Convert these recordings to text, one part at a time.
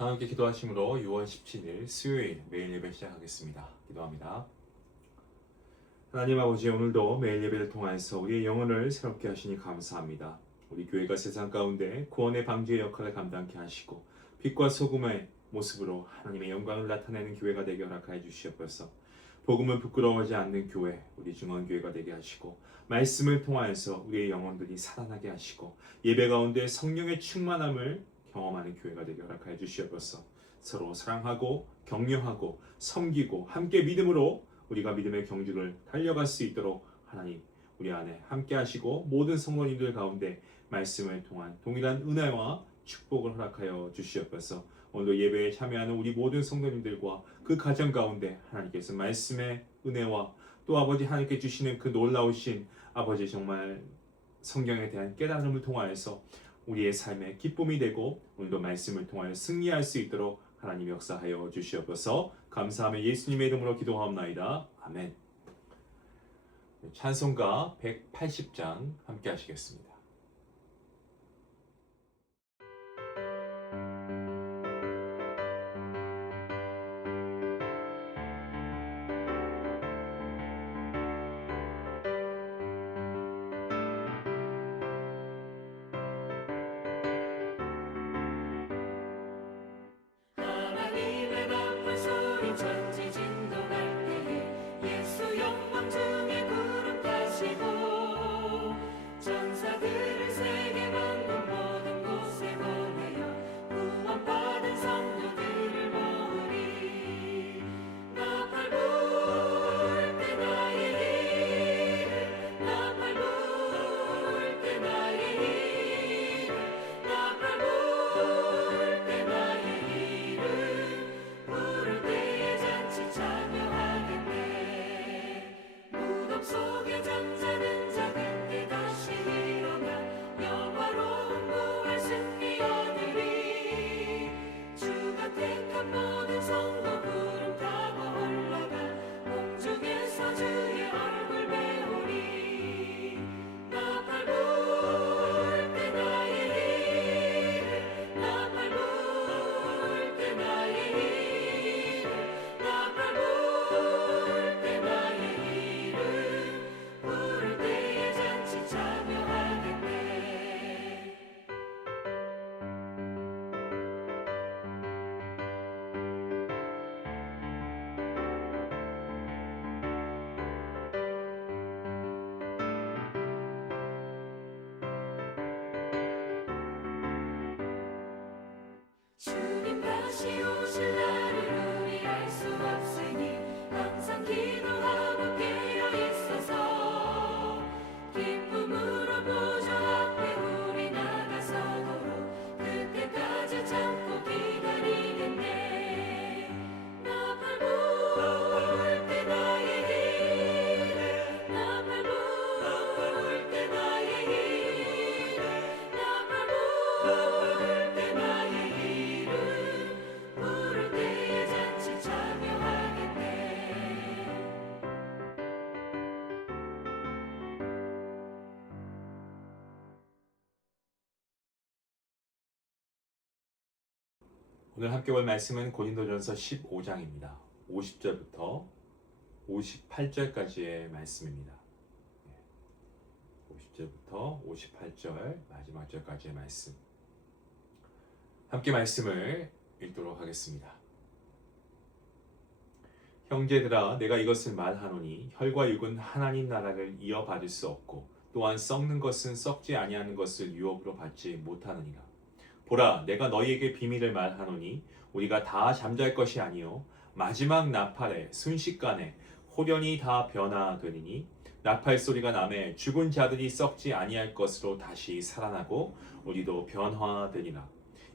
다 함께 기도하심으로 6월 17일 수요일 매일 예배 시작하겠습니다. 기도합니다. 하나님 아버지, 오늘도 매일 예배를 통하여서 우리의 영혼을 새롭게 하시니 감사합니다. 우리 교회가 세상 가운데 구원의 방주의 역할을 감당케 하시고 빛과 소금의 모습으로 하나님의 영광을 나타내는 교회가 되게 허락하여 주시옵소서. 복음을 부끄러워하지 않는 교회, 우리 중원교회가 되게 하시고 말씀을 통하여서 우리의 영혼들이 살아나게 하시고 예배 가운데 성령의 충만함을 경험하는 교회가 되게 허락하여 주시옵소서. 서로 사랑하고 격려하고 섬기고 함께 믿음으로 우리가 믿음의 경주를 달려갈 수 있도록 하나님 우리 안에 함께 하시고 모든 성도님들 가운데 말씀을 통한 동일한 은혜와 축복을 허락하여 주시옵소서. 오늘도 예배에 참여하는 우리 모든 성도님들과 그 가정 가운데 하나님께서 말씀의 은혜와 또 아버지 하나님께 주시는 그 놀라우신 아버지 정말 성경에 대한 깨달음을 통하여서 우리의 삶의 기쁨이 되고 오늘도 말씀을 통하여 승리할 수 있도록 하나님 역사하여 주시옵소서. 감사하며 예수님의 이름으로 기도하옵나이다. 아멘. 찬송가 180장 함께 하시겠습니다. 하나님의 나팔 소리 천지 진동할 때에 예수 영광 중에 구름 타시고 전사들을 세계 만국 모든 곳에 보내어 구원받은 성도들을 모으리. 나팔 불 때 나의 일을 나팔 불 때 나의 일을 나팔 불 때 나의 부를 때에 잔치 참여하겠네. 무덤 속에 잠자는 자들 때 다시 일어나 영화로운 부활 승리 얻으리. 주가 택한 모든 성도 구름 타고 올라가 공중에서 주의 얼굴 배우리. 나팔 불 때 나의 일을 나팔 불 때 나의 일을 나팔 불 때 나의 일을 부를 때에 잔치 참여하겠네. 주님 다시 오실 날을 우리 알 수 없으니 항상 기도하고 깨어 있어서 기쁨으로 보좌 앞에 우리 나가서도록 그때까지 참고 기다리겠네. 나팔 불 때 나의 일을 나팔 불 때 나의 일을 나팔 불 때 나의 부를 때에 잔치 참여하겠네. 오늘 함께 볼 말씀은 고린도전서 15장입니다. 50절부터 58절까지의 말씀입니다. 50절부터 58절 마지막 절까지의 말씀. 함께 말씀을 읽도록 하겠습니다. 형제들아, 내가 이것을 말하노니 혈과 육은 하나님 나라를 이어받을 수 없고 또한 썩는 것은 썩지 아니하는 것을 유업으로 받지 못하느니라. 보라, 내가 너희에게 비밀을 말하노니 우리가 다 잠잘 것이 아니요 마지막 나팔에 순식간에 호련히 다 변화되리니 나팔 소리가 나매 죽은 자들이 썩지 아니할 것으로 다시 살아나고 우리도 변화되리라.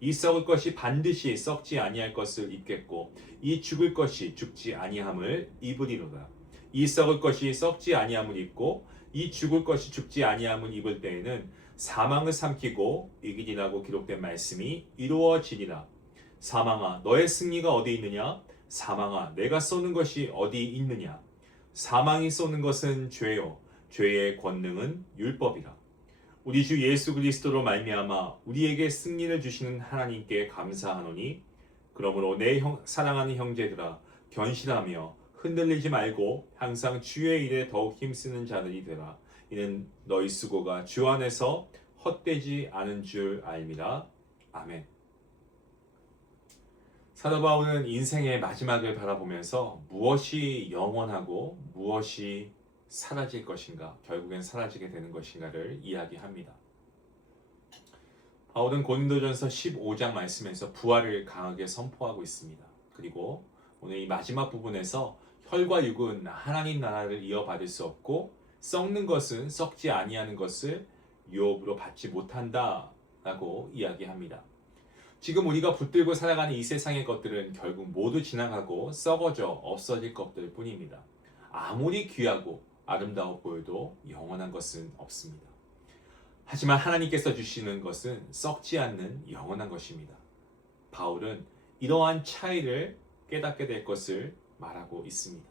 이 썩을 것이 반드시 썩지 아니할 것을 입겠고 이 죽을 것이 죽지 아니함을 입으리로다. 이 썩을 것이 썩지 아니함을 입고 이 죽을 것이 죽지 아니함을 입을 때에는 사망을 삼키고 이기리라고 기록된 말씀이 이루어지리라. 사망아, 너의 승리가 어디 있느냐? 사망아, 내가 쏘는 것이 어디 있느냐? 사망이 쏘는 것은 죄요, 죄의 권능은 율법이라. 우리 주 예수 그리스도로 말미암아 우리에게 승리를 주시는 하나님께 감사하노니 그러므로 내 사랑하는 형제들아 견실하며 흔들리지 말고 항상 주의 일에 더욱 힘쓰는 자들이 되라. 이는 너희 수고가 주 안에서 헛되지 않은 줄 알미라. 아멘. 사도 바울은 인생의 마지막을 바라보면서 무엇이 영원하고 무엇이 사라질 것인가, 결국엔 사라지게 되는 것인가를 이야기합니다. 바울은 고린도전서 15장 말씀에서 부활을 강하게 선포하고 있습니다. 그리고 오늘 이 마지막 부분에서 혈과 육은 하나님 나라를 이어받을 수 없고 썩는 것은 썩지 아니하는 것을 유업으로 받지 못한다라고 이야기합니다. 지금 우리가 붙들고 살아가는 이 세상의 것들은 결국 모두 지나가고 썩어져 없어질 것들 뿐입니다. 아무리 귀하고 아름다워 보여도 영원한 것은 없습니다. 하지만 하나님께서 주시는 것은 썩지 않는 영원한 것입니다. 바울은 이러한 차이를 깨닫게 될 것을 말하고 있습니다.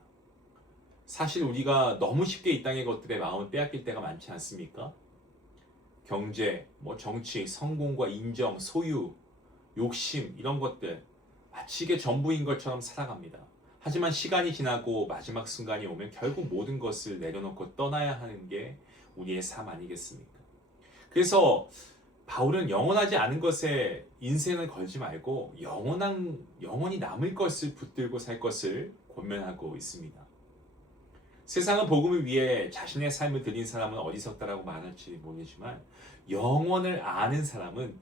사실 우리가 너무 쉽게 이 땅의 것들에 마음을 빼앗길 때가 많지 않습니까? 경제, 정치, 성공과 인정, 소유, 욕심 이런 것들 마치 이게 전부인 것처럼 살아갑니다. 하지만 시간이 지나고 마지막 순간이 오면 결국 모든 것을 내려놓고 떠나야 하는 게 우리의 삶 아니겠습니까? 그래서 바울은 영원하지 않은 것에 인생을 걸지 말고 영원히 남을 것을 붙들고 살 것을 권면하고 있습니다. 세상은 복음을 위해 자신의 삶을 드린 사람은 어리석다라고 말할지 모르지만 영원을 아는 사람은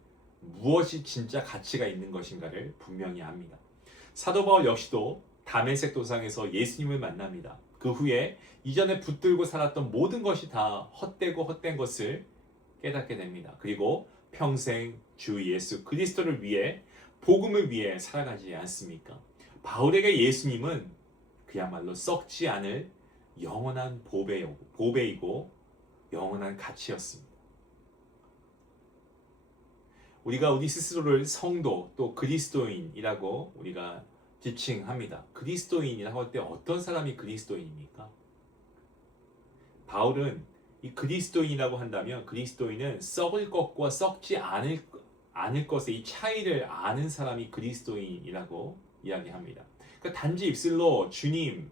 무엇이 진짜 가치가 있는 것인가를 분명히 압니다. 사도 바울 역시도 다메섹 도상에서 예수님을 만납니다. 그 후에 이전에 붙들고 살았던 모든 것이 다 헛되고 헛된 것을 깨닫게 됩니다. 그리고 평생 주 예수 그리스도를 위해 복음을 위해 살아가지 않습니까? 바울에게 예수님은 그야말로 썩지 않을 영원한 보배이고 영원한 가치였습니다. 우리가 우리 스스로를 성도 또 그리스도인이라고 우리가 지칭합니다. 그리스도인이라고 할 때 어떤 사람이 그리스도인입니까? 바울은 이 그리스도인이라고 한다면 그리스도인은 썩을 것과 썩지 않을 것의 이 차이를 아는 사람이 그리스도인이라고 이야기합니다. 그러니까 단지 입술로 주님,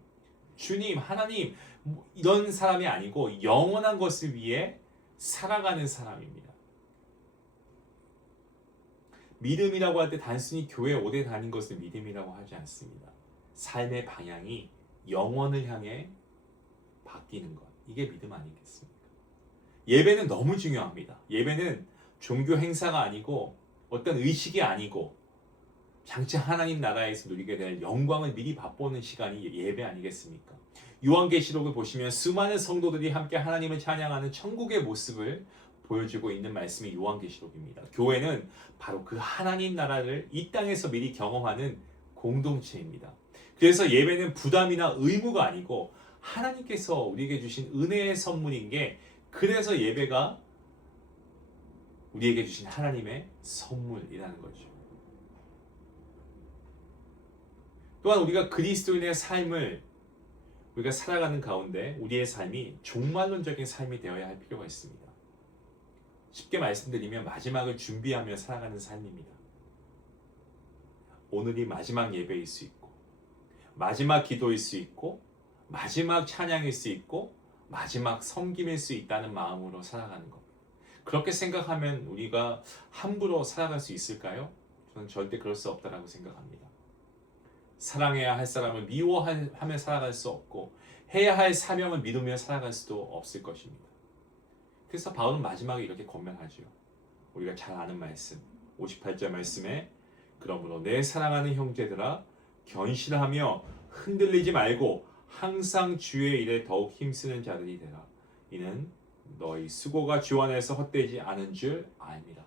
하나님 이런 사람이 아니고 영원한 것을 위해 살아가는 사람입니다. 믿음이라고 할 때 단순히 교회 오래 다닌 것을 믿음이라고 하지 않습니다. 삶의 방향이 영원을 향해 바뀌는 것. 이게 믿음 아니겠습니까? 예배는 너무 중요합니다. 예배는 종교 행사가 아니고 어떤 의식이 아니고 장차 하나님 나라에서 누리게 될 영광을 미리 맛보는 시간이 예배 아니겠습니까? 요한계시록을 보시면 수많은 성도들이 함께 하나님을 찬양하는 천국의 모습을 보여주고 있는 말씀이 요한계시록입니다. 교회는 바로 그 하나님 나라를 이 땅에서 미리 경험하는 공동체입니다. 그래서 예배는 부담이나 의무가 아니고 하나님께서 우리에게 주신 은혜의 선물인 게, 그래서 예배가 우리에게 주신 하나님의 선물이라는 거죠. 또한 우리가 그리스도인의 삶을 우리가 살아가는 가운데 우리의 삶이 종말론적인 삶이 되어야 할 필요가 있습니다. 쉽게 말씀드리면 마지막을 준비하며 살아가는 삶입니다. 오늘이 마지막 예배일 수 있고, 마지막 기도일 수 있고, 마지막 찬양일 수 있고, 마지막 섬김일 수 있다는 마음으로 살아가는 겁니다. 그렇게 생각하면 우리가 함부로 살아갈 수 있을까요? 저는 절대 그럴 수 없다고 생각합니다. 사랑해야 할 사람을 미워하며 살아갈 수 없고, 해야 할 사명을 미루며 살아갈 수도 없을 것입니다. 그래서 바울은 마지막에 이렇게 권면하죠. 우리가 잘 아는 말씀 58절 말씀에 그러므로 내 사랑하는 형제들아 견실하며 흔들리지 말고 항상 주의 일에 더욱 힘쓰는 자들이 되라. 이는 너희 수고가 주 안에서 헛되지 않은 줄 압니다.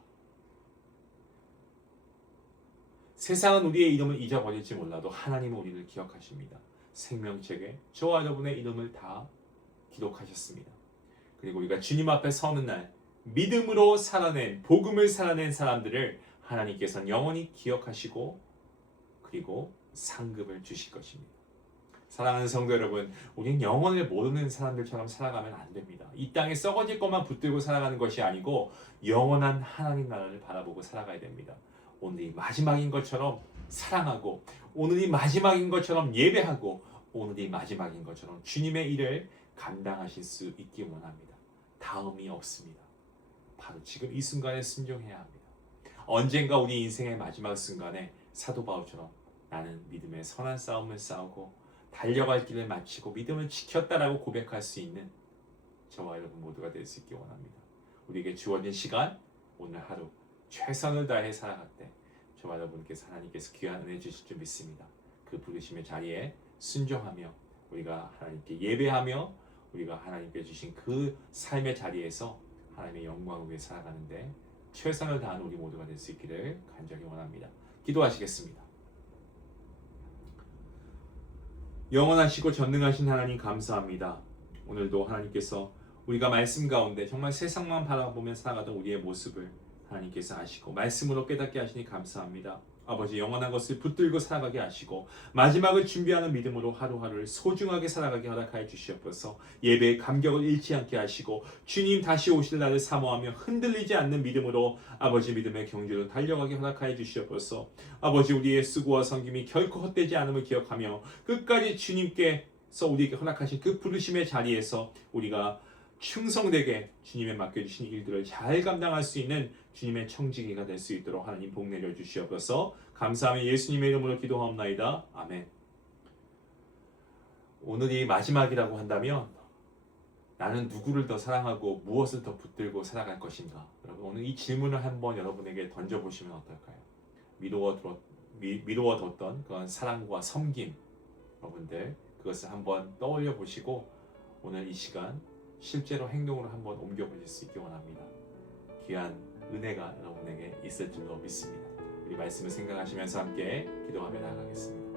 세상은 우리의 이름을 잊어버릴지 몰라도 하나님은 우리를 기억하십니다. 생명책에 저와 여러분의 이름을 다 기록하셨습니다. 그리고 우리가 주님 앞에 서는 날 믿음으로 살아낸, 복음을 살아낸 사람들을 하나님께서는 영원히 기억하시고 그리고 상급을 주실 것입니다. 사랑하는 성도 여러분, 우리는 영원을 모르는 사람들처럼 살아가면 안 됩니다. 이 땅에 썩어질 것만 붙들고 살아가는 것이 아니고 영원한 하나님 나라를 바라보고 살아가야 됩니다. 오늘이 마지막인 것처럼 사랑하고 오늘이 마지막인 것처럼 예배하고 오늘이 마지막인 것처럼 주님의 일을 감당하실 수 있기 원합니다. 다음이 없습니다. 바로 지금 이 순간에 순종해야 합니다. 언젠가 우리 인생의 마지막 순간에 사도 바울처럼 나는 믿음의 선한 싸움을 싸우고 달려갈 길을 마치고 믿음을 지켰다라고 고백할 수 있는 저와 여러분 모두가 될 수 있기 원합니다. 우리에게 주어진 시간 오늘 하루 최선을 다해 살아갈 때 저와 여러분께서 하나님께서 귀한 은혜 주실 줄 믿습니다. 그 부르심의 자리에 순종하며 우리가 하나님께 예배하며 우리가 하나님께 주신 그 삶의 자리에서 하나님의 영광을 위해 살아가는데 최선을 다하는 우리 모두가 될 수 있기를 간절히 원합니다. 기도하시겠습니다. 영원하시고 전능하신 하나님 감사합니다. 오늘도 하나님께서 우리가 말씀 가운데 정말 세상만 바라보며 살아가던 우리의 모습을 하나님께서 아시고 말씀으로 깨닫게 하시니 감사합니다. 아버지 영원한 것을 붙들고 살아가게 하시고 마지막을 준비하는 믿음으로 하루하루를 소중하게 살아가게 허락하여 주시옵소서. 예배의 감격을 잃지 않게 하시고 주님 다시 오실 날을 사모하며 흔들리지 않는 믿음으로 아버지 믿음의 경주로 달려가게 허락하여 주시옵소서. 아버지 우리의 수고와 섬김이 결코 헛되지 않음을 기억하며 끝까지 주님께서 우리에게 허락하신 그 부르심의 자리에서 우리가 충성되게 주님의 맡겨주신 일들을 잘 감당할 수 있는 주님의 청지기가 될 수 있도록 하나님 복 내려 주시옵소서. 감사하며 예수님의 이름으로 기도하옵나이다. 아멘. 오늘이 마지막이라고 한다면 나는 누구를 더 사랑하고 무엇을 더 붙들고 살아갈 것인가? 여러분 오늘 이 질문을 한번 여러분에게 던져보시면 어떨까요? 미루어뒀던 그런 사랑과 섬김 여러분들 그것을 한번 떠올려 보시고 오늘 이 시간 실제로 행동으로 한번 옮겨보실 수 있기 원합니다. 귀한 은혜가 여러분에게 있을 줄로 믿습니다. 우리 말씀을 생각하시면서 함께 기도하며 나아가겠습니다.